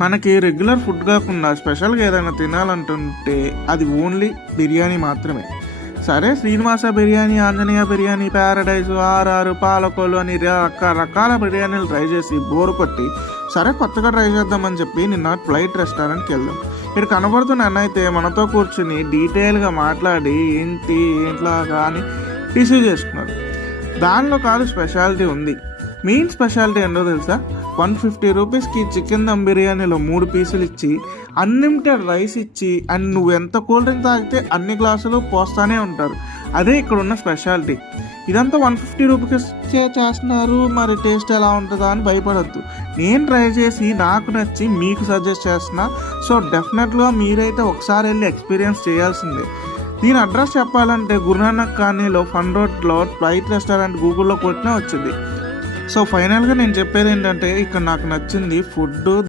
మనకి regular food కాకుండా స్పెషల్గా ఏదైనా తినాలంటుంటే అది ఓన్లీ బిర్యానీ మాత్రమే. సరే, శ్రీనివాస బిర్యానీ, ఆంజనేయ బిర్యానీ, ప్యారడైజ్, ఆర్ఆర్, పాలకోలు అని రకరకాల బిర్యానీలు ట్రై చేసి బోరు కొట్టి సరే కొత్తగా ట్రై చేద్దామని చెప్పి నిన్న ఫ్లైట్ రెస్టారెంట్కి వెళ్ళాం. ఇక్కడ కనబడుతున్న అన్న అయితే మనతో కూర్చుని డీటెయిల్గా మాట్లాడి ఏంటి ఏంట్లాగా అని రిసీవ్ చేసుకున్నారు. దానిలో కాదు స్పెషాలిటీ ఉంది. మెయిన్ స్పెషాలిటీ ఏంటో తెలుసా? 150 రూపీస్కి చికెన్ దమ్ బిర్యానీలో 3 పీసులు ఇచ్చి అన్లిమిటెడ్ రైస్ ఇచ్చి అండ్ నువ్వు ఎంత కూల్ డ్రింక్ తాగితే అన్ని గ్లాసులు పోస్తానే ఉంటారు. అదే ఇక్కడ ఉన్న స్పెషాలిటీ. ఇదంతా 150 రూపీస్కే చేస్తున్నారు, మరి టేస్ట్ ఎలా ఉంటుందా అని భయపడద్దు. నేను ట్రై చేసి నాకు నచ్చి మీకు సజెస్ట్ చేస్తున్నా. సో డెఫినెట్గా మీరైతే ఒకసారి వెళ్ళి ఎక్స్పీరియన్స్ చేయాల్సిందే. దీని అడ్రస్ చెప్పాలంటే గురునానక్ కాలనీలో ఫన్ రోడ్లో ఫ్లైట్ రెస్టారెంట్ గూగుల్లో కొట్టినా వచ్చింది. సో ఫైనల్గా నేను చెప్పేది ఏంటంటే ఇక్కడ నాకు నచ్చింది ఫుడ్.